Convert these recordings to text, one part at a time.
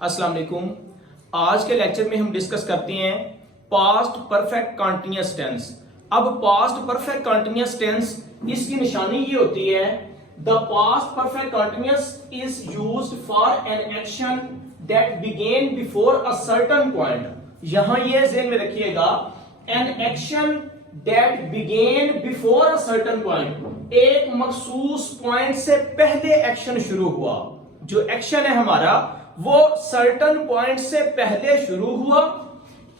अस्सलाम वालेकुम। आज के लेक्चर में हम डिस्कस करते हैं पास्ट परफेक्ट कंटीन्यूअस टेंस। अब पास्ट परफेक्ट कंटीन्यूअस टेंस, इसकी निशानी ये होती है, the past perfect continuous is used for an action that began before a certain point. यहां ये ज़हन में रखिएगा, an action that began before a certain point, एक मखसूस पॉइंट से पहले एक्शन शुरू हुआ। जो एक्शन है हमारा वो सर्टन पॉइंट से पहले शुरू हुआ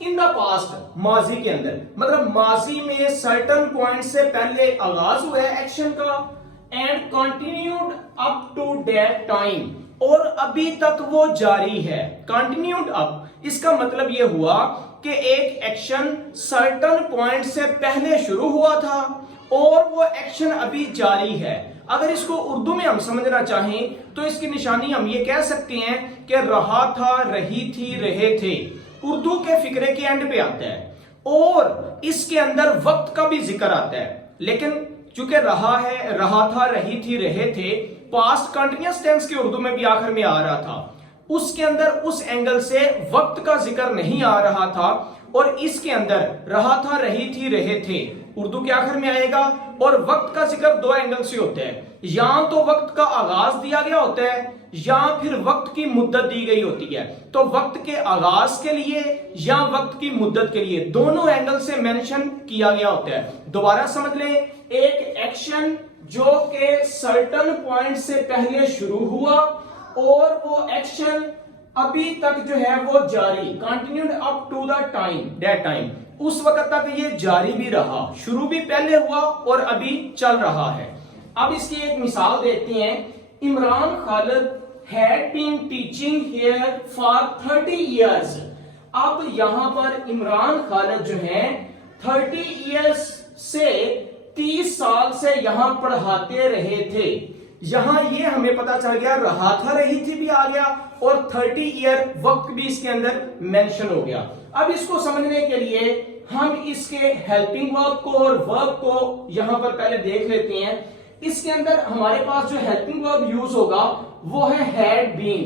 इन द पास्ट, माजी के अंदर, मतलब माजी में सर्टन पॉइंट से पहले आगाज हुआ है एक्शन का, and continued up to that time, और अभी तक वो जारी है। कंटिन्यूड अप, इसका मतलब ये हुआ कि एक एक्शन सर्टन पॉइंट से पहले शुरू हुआ था और वो एक्शन अभी जारी है। अगर इसको उर्दू में हम समझना चाहें तो इसकी निशानी हम ये कह सकते हैं कि रहा था, रही थी, रहे थे। उर्दू के फिक्रे के एंड पे आता है और इसके अंदर वक्त का भी जिक्र आता है, लेकिन चूंकि रहा है, रहा था, रही थी, रहे थे, पास्ट कंटिन्यूअस टेंस के उर्दू में भी आखिर में आ रहा था, उसके अंदर उस एंगल से वक्त का जिक्र नहीं आ रहा था, और इसके अंदर रहा था, रही थी, रहे थे उर्दू के आखिर में आएगा। और वक्त का जिक्र दो एंगल से होता है, या तो वक्त का आगाज दिया गया होता है या फिर वक्त की मुद्दत दी गई होती है। तो वक्त के आगाज के लिए या वक्त की मुद्दत के लिए दोनों एंगल से मेंशन किया गया होता है। दोबारा समझ लें, एक एक्शन जो के सर्टन पॉइंट से पहले शुरू हुआ और वो एक्शन अभी तक जो है वो जारी, continued up to the time, that time, उस वक्त तक ये जारी भी रहा, शुरू भी पहले हुआ और अभी चल रहा है। अब इसकी एक मिसाल देते हैं। Imran Khalid had been teaching here for 30 years. अब यहां पर इमरान खालिद जो है 30 इयर्स से 30 साल से यहां पढ़ाते रहे थे। यहां ये हमें पता चल गया, रहा था, रही थी भी आ गया और 30 ईयर वक्त भी इसके अंदर मेंशन हो गया। अब इसको समझने के लिए हम इसके हेल्पिंग वर्ब को और वर्ब को यहां पर पहले देख लेते हैं। इसके अंदर हमारे पास जो हेल्पिंग वर्ब यूज होगा वो है हैड बीन।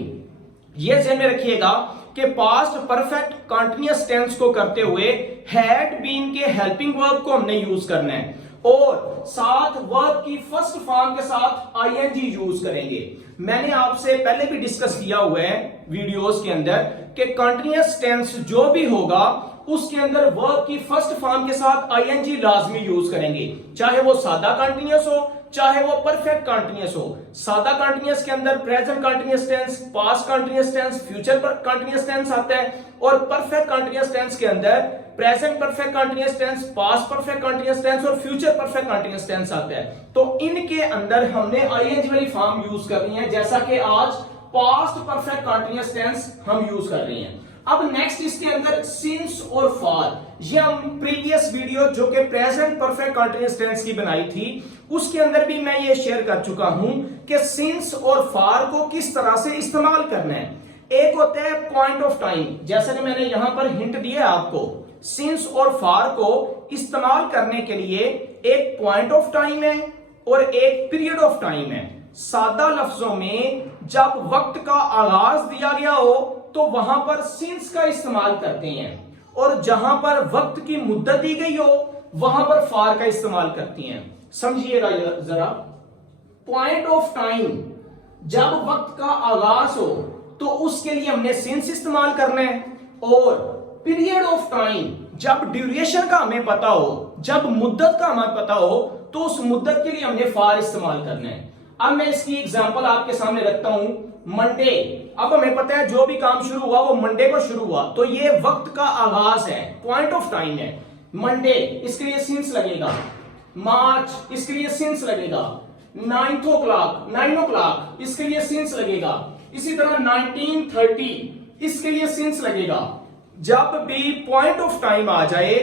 ये ध्यान में रखिएगा कि पास्ट परफेक्ट कंटीन्यूअस टेंस को करते हुए हैड बीन के हेल्पिंग वर्ब को हमने यूज करना है और साथ वर्ब की फर्स्ट फॉर्म के साथ आईएनजी यूज करेंगे। मैंने आपसे पहले भी डिस्कस किया हुआ है वीडियोस के अंदर कि कंटीन्यूअस टेंस जो भी होगा उसके अंदर वर्ब की फर्स्ट फॉर्म के साथ आईएनजी लाजमी यूज करेंगे, चाहे वो सादा कंटीन्यूअस हो चाहे वो परफेक्ट कंटीन्यूअस हो। सादा कंटीन्यूअस के अंदर present continuous tense, past continuous tense, future continuous tense आता है, और परफेक्ट कंटीन्यूअस टेंस के अंदर present perfect continuous tense, past perfect continuous tense और फ्यूचर परफेक्ट कंटीन्यूअस टेंस आता है। तो इनके अंदर हमने आईएनजी वाली फॉर्म यूज करनी है, जैसा कि आज पास्ट परफेक्ट कंटीन्यूअस टेंस हम यूज कर रहे हैं। अब नेक्स्ट इसके अंदर सिंस और फॉर, ये हम प्रीवियस वीडियो जो कि प्रेजेंट परफेक्ट कंटीन्यूअस टेंस की बनाई थी उसके अंदर भी मैं ये शेयर कर चुका हूं कि सिंस और फॉर को किस तरह से इस्तेमाल करना है। एक होता है पॉइंट ऑफ टाइम, जैसा कि मैंने यहां पर हिंट दिया आपको, सिंस और फॉर को इस्तेमाल करने के लिए एक पॉइंट ऑफ टाइम है और एक पीरियड ऑफ टाइम है। सादा लफ्जों में जब वक्त का आगाज दिया गया हो तो वहां पर सिंस का इस्तेमाल करते हैं, और जहां पर वक्त की मुद्दत दी गई हो वहां पर फॉर का इस्तेमाल करती हैं। समझिएगा जरा, पॉइंट ऑफ टाइम जब वक्त का आगाज हो तो उसके लिए हमने सिंस इस्तेमाल करना है, और पीरियड ऑफ टाइम जब ड्यूरेशन का हमें पता हो, जब मुद्दत का हमें पता हो तो उस मुद्दत के लिए हमने फॉर इस्तेमाल करना है। अब मैं इसकी एग्जांपल आपके सामने रखता हूं। मंडे, अब हमें पता है जो भी काम शुरू हुआ वो मंडे को शुरू हुआ, तो ये वक्त का आगाज है, पॉइंट ऑफ टाइम है। मंडे, इसके लिए सिंस लगेगा। मार्च, इसके लिए सिंस लगेगा। 9 o'clock, इसके लिए सिंस लगेगा। इसी तरह 1930, इसके लिए सिंस लगेगा। जब भी पॉइंट ऑफ टाइम आ जाए,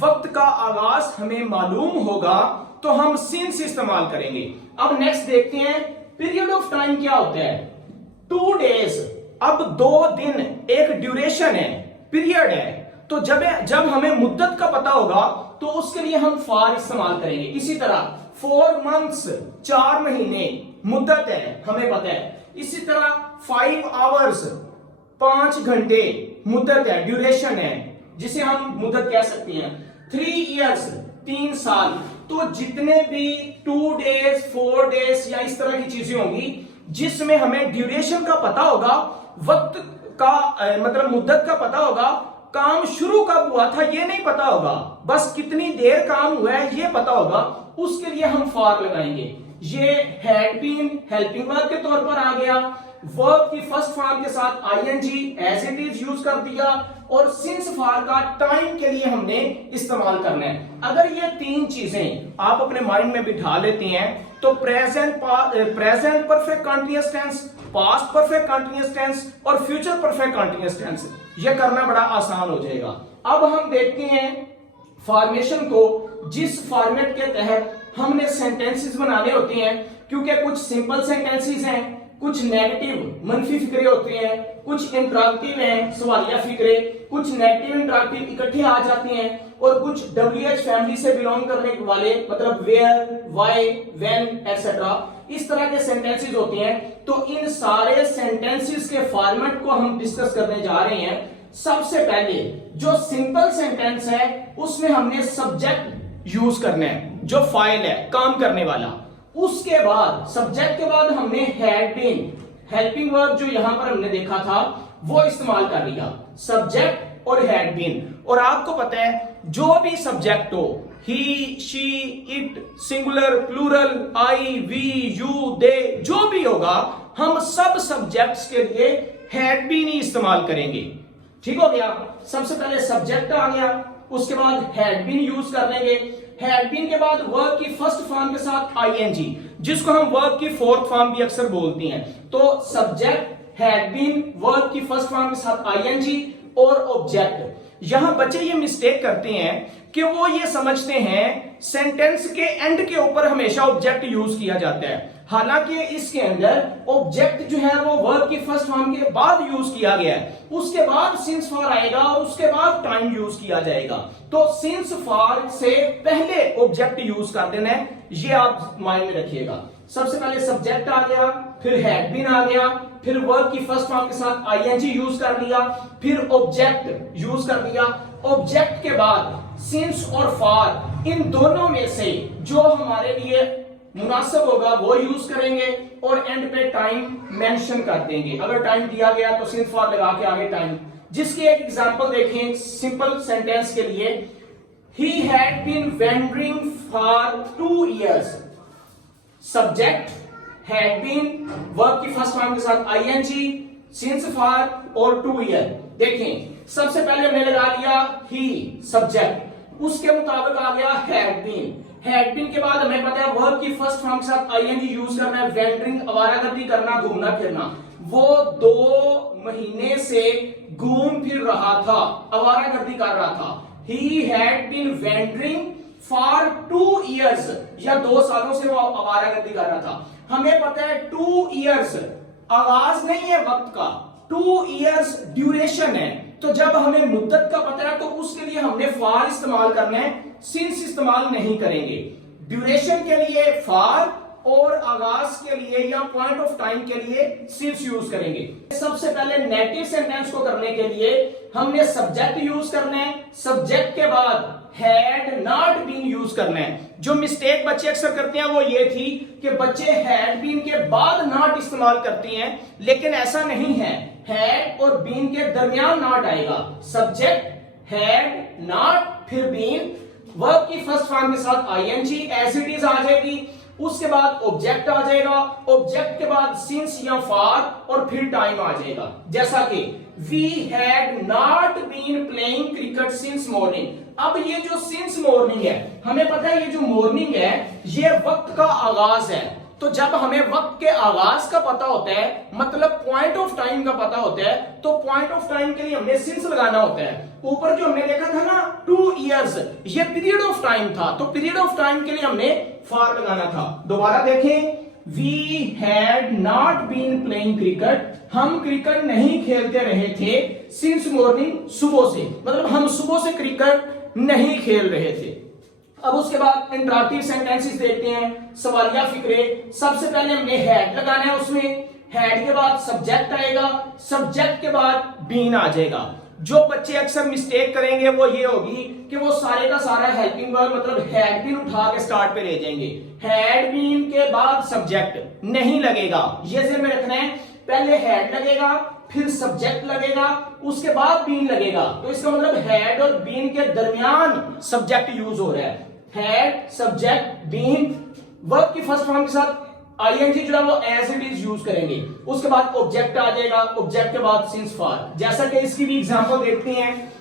वक्त का आगाज हमें मालूम होगा तो हम सिंस इस्तेमाल करेंगे। अब नेक्स्ट देखते हैं, पीरियड ऑफ टाइम क्या होता है? 2 days, अब 2 दिन एक ड्यूरेशन है, पीरियड है, तो जब हमें मुद्दत का पता होगा तो उसके लिए हम फॉर इस्तेमाल करेंगे। इसी तरह 4 months, 4 महीने मुद्दत है, हमें पता है। इसी तरह 5 hours, 5 घंटे मुद्दत है, ड्यूरेशन है, जिसे हम मुद्दत कह सकते हैं। 3 इयर्स 3 साल, तो जितने भी 2 डेज 4 डेज या इस तरह की चीजें होंगी जिसमें हमें ड्यूरेशन का पता होगा, वक्त का मतलब मुद्दत का पता होगा, काम शुरू कब हुआ था ये नहीं पता होगा, बस कितनी देर काम हुआ है ये पता होगा, उसके लिए हम फॉर लगाएंगे। ये हैड बीन हेल्पिंग वर्ब के तौर पर आ गया, वर्ब की फर्स्ट फॉर्म के साथ ING as it is use कर दिया, और सिंस फॉर का टाइम के लिए हमने इस्तेमाल करना है। अगर ये 3 चीजें आप अपने माइंड में बिठा लेते हैं तो present perfect continuous tense, past perfect continuous tense और फ्यूचर परफेक्ट कंटीन्यूअस टेंस ये करना बड़ा आसान हो जाएगा। अब हम देखते हैं फॉर्मेशन को, जिस फॉर्मेट के तहत हमने सेंटेंसेस बनाने होते हैं, क्योंकि कुछ सिंपल सेंटेंसेस हैं, कुछ नेगेटिव मनफी फिक्रे होते हैं, कुछ इंटरैक्टिव हैं सवालिया फिक्रे, कुछ नेगेटिव इंटरैक्टिव इकट्ठे आ जाते हैं, और कुछ WH फैमिली से बिलोंग करने वाले मतलब वेयर, व्हाई, व्हेन एक्सेट्रा इस तरह के सेंटेंसेस होते हैं। तो इन सारे सेंटेंसेस के फॉर्मेट को हम डिस्कस करने जा रहे हैं। सबसे पहले जो सिंपल सेंटेंस है उसमें हमने सब्जेक्ट यूज करना है, जो फाइल है काम करने वाला। उसके बाद सब्जेक्ट के बाद हमने हैड बीन हेल्पिंग वर्ब जो यहां पर हमने देखा था वो इस्तेमाल कर लिया, सब्जेक्ट और हैड बीन। और आपको पता है जो भी सब्जेक्ट हो, he, she, it, singular, plural, I, we, you, they, जो भी होगा हम सब सब्जेक्ट्स के लिए हैड बीन ही इस्तेमाल करेंगे। ठीक हो गया, सबसे पहले सब्जेक्ट आ गया, उसके बाद हैड बीन यूज कर लेंगे। हैड बीन के बाद वर्ब की फर्स्ट फॉर्म के साथ आईएनजी, जिसको हम वर्ब की फोर्थ फॉर्म भी अक्सर बोलते हैं। तो सब्जेक्ट, हैड बीन, वर्ब की फर्स्ट फॉर्म के साथ आईएनजी और ऑब्जेक्ट। यहां बच्चे ये मिस्टेक करते हैं कि वो ये समझते हैं सेंटेंस के एंड के ऊपर हमेशा ऑब्जेक्ट यूज किया जाता है, हालांकि इसके अंदर ऑब्जेक्ट जो है वो वर्ब की फर्स्ट फॉर्म के बाद यूज किया गया है, उसके बाद सिंस फॉर आएगा और उसके बाद टाइम यूज किया जाएगा। तो सिंस फॉर से पहले ऑब्जेक्ट यूज कर देना है, ये आप माइंड में रखिएगा। सबसे पहले सब्जेक्ट आ गया, फिर हैड बीन आ गया, फिर वर्ब की फर्स्ट फॉर्म के साथ आईएनजी यूज कर लिया, फिर ऑब्जेक्ट यूज कर लिया। ऑब्जेक्ट के बाद सिंस और फॉर, इन दोनों में से जो हमारे लिए मुनासिब होगा वो यूज करेंगे, और एंड पे टाइम मेंशन कर देंगे। अगर टाइम दिया गया तो सिंस फॉर लगा के आगे टाइम। जिसकी एक एग्जांपल देखें सिंपल सेंटेंस के लिए, he had been wandering for 2 years. Subject had been, verb की फर्स्ट फॉर्म के साथ आईएनजी, सिंस फॉर और 2 ईयर। देखें सबसे पहले हमने लगा लिया ही सब्जेक्ट, उसके मुताबिक आ गया हैड बीन। हैड बीन के बाद हमें पता है वर्ब की फर्स्ट फॉर्म के साथ आईएनजी यूज करना है, वेंडरिंग आवारागर्दी करना, घूमना फिरना। वो 2 महीने से घूम फिर रहा था, आवारागर्दी कर रहा था। He had been wandering for 2 years, या 2 सालों से वो आवारागर्दी कर रहा था। हमें पता है 2 इयर्स आगाज नहीं है वक्त का, 2 इयर्स ड्यूरेशन है। तो जब हमें मुद्दत का पता है तो उसके लिए हमने फॉर इस्तेमाल करना है, सिंस इस्तेमाल नहीं करेंगे। ड्यूरेशन के लिए फॉर और आगाज के लिए या पॉइंट ऑफ टाइम के लिए सिंस यूज करेंगे। सबसे पहले नेगेटिव सेंटेंस को करने के लिए हमने सब्जेक्ट यूज करना है, सब्जेक्ट के बाद हैड नॉट बीन यूज करना है। जो मिस्टेक बच्चे अक्सर करते हैं वो ये थी कि बच्चे हैड बीन के बाद नॉट इस्तेमाल करते हैं, लेकिन ऐसा नहीं है। हैड और बीन के दरमियान नॉट आएगा। सब्जेक्ट हैड नॉट, फिर बीन, वर्ब की फर्स्ट फॉर्म के साथ आईएनजी एज इट इज आ जाएगी, उसके बाद ऑब्जेक्ट आ जाएगा, ऑब्जेक्ट के बाद सिंस या फॉर और फिर टाइम आ जाएगा। जैसा कि we had not been playing cricket since morning. अब ये जो सिंस मॉर्निंग है, हमें पता है ये जो मॉर्निंग है ये वक्त का आगाज है। तो जब हमें वक्त के आगाज का पता होता है, मतलब पॉइंट ऑफ टाइम का पता होता है, तो पॉइंट ऑफ टाइम के लिए हमने सिंस लगाना होता है। ऊपर जो हमने देखा था ना 2 इयर्स, ये पीरियड ऑफ टाइम था, तो पीरियड ऑफ टाइम के लिए हमने फॉर लगाना था। दोबारा देखें, we had not been playing cricket, हम क्रिकेट नहीं खेलते रहे थे सिंस मॉर्निंग, सुबह से, मतलब हम सुबह से क्रिकेट नहीं खेल रहे थे। अब उसके बाद इंटरैक्टिव सेंटेंसेस देखते हैं, सवालिया फिक्रे। सबसे पहले हमने हैड लगाना है, उसमें हैड के बाद सब्जेक्ट आएगा, सब्जेक्ट के बाद बीन आ जाएगा। जो बच्चे अक्सर मिस्टेक करेंगे वो ये होगी कि वो सारे का सारा हेल्पिंग वर्ब मतलब हैड बीन उठा के स्टार्ट पे ले जाएंगे। हैड बीन के बाद सब्जेक्ट नहीं लगेगा, ये ध्यान में रखना है। पहले हैड लगेगा, फिर सब्जेक्ट लगेगा, उसके बाद बीन लगेगा। तो इसका मतलब हैड और बीन के दरमियान सब्जेक्ट यूज हो रहा है। हैड, सब्जेक्ट, बीन, वर्ब की फर्स्ट फॉर्म के साथ आईएनजी जो है वो एज इट इज यूज करेंगे। उसके बाद ऑब्जेक्ट आ जाएगा, ऑब्जेक्ट के बाद सिंस फॉर। जैसा कि इसकी भी एग्जांपल देखते हैं,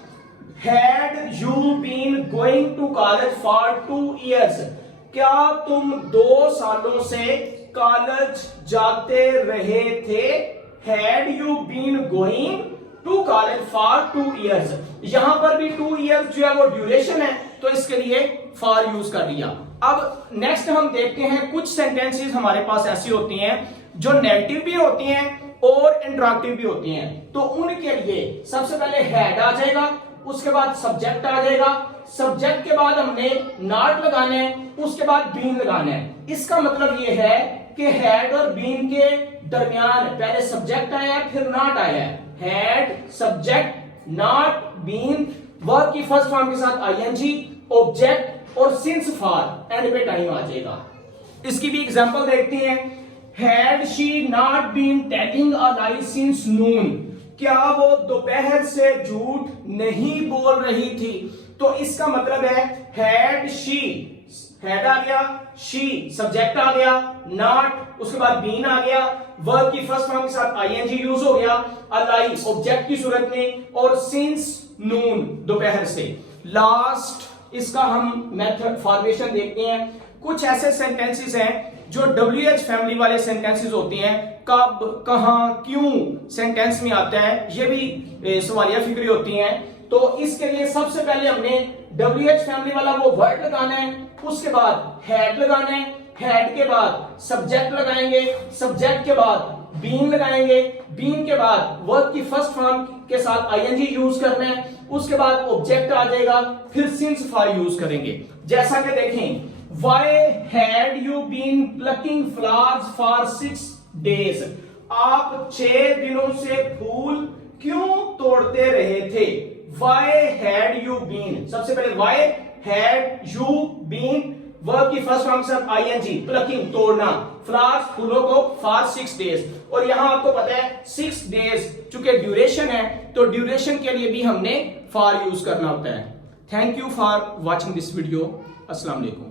had you been going to college for 2 years, क्या तुम 2 सालों से कॉलेज जाते रहे थे। Had you been going to college for 2 years, यहां पर भी 2 years जो है वो ड्यूरेशन है, तो इसके लिए फॉर यूज कर लिया। अब नेक्स्ट हम देखते हैं, कुछ सेंटेंसेस हमारे पास ऐसी होती हैं जो नेगेटिव भी होती हैं और इंटरॉगेटिव भी होती हैं। तो उनके लिए सबसे पहले हैड आ जाएगा, उसके बाद सब्जेक्ट आ जाएगा, सब्जेक्ट के बाद हमने नॉट लगाना है, उसके बाद बीन लगाना है। इसका मतलब ये है कि हैड और बीन के दरमियान पहले सब्जेक्ट आया है, फिर नॉट आया है। Had, subject, not, been, verb की फर्स्ट फॉर्म के साथ आईएनजी, ऑब्जेक्ट और सिंस फॉर, एंड पे टाइम आ जाएगा। इसकी भी एग्जांपल देखते हैं, had she not been telling a lie since noon, क्या वो दोपहर से झूठ नहीं बोल रही थी। तो इसका मतलब है हैड शी, हैड आ गया, शी सब्जेक्ट आ गया, नॉट उसके बाद बीन आ गया, वर्ब की फर्स्ट फॉर्म के साथ आईएनजी यूज हो गया, अ लाई ऑब्जेक्ट की सूरत में, और सिंस नून दोपहर से। लास्ट इसका हम मेथड फॉर्मेशन देखते हैं। कुछ ऐसे सेंटेंसेस हैं जो WH फैमिली वाले सेंटेंसेस होते हैं, कब, कहां, क्यों सेंटेंस में आता है, ये भी सवालिया फिक्री होती हैं। तो इसके लिए सबसे पहले हमने WH फैमिली वाला वो वर्ड लगाना है, उसके बाद हैड लगाना है, हैड के बाद सब्जेक्ट लगाएंगे, सब्जेक्ट के बाद बीन लगाएंगे, बीन के बाद वर्ब की फर्स्ट फॉर्म के साथ आईएनजी यूज करना है, उसके बाद ऑब्जेक्ट आ जाएगा, फिर सिंस फॉर यूज करेंगे। जैसा कि देखें, Why had you been plucking flowers for 6 days? आप 6 दिनों से फूल क्यों तोड़ते रहे थे। Why had you been, सबसे पहले why had you been, verb की फर्स्ट फॉर्म के साथ आईएनजी, प्लकिंग तोड़ना, फ्लावर्स फूलों को, फॉर 6 days। और यहां आपको पता है 6 days चूंकि ड्यूरेशन है, तो ड्यूरेशन के लिए भी हमने फॉर यूज करना होता है। Thank you for watching this video. अस्सलाम वालेकुम।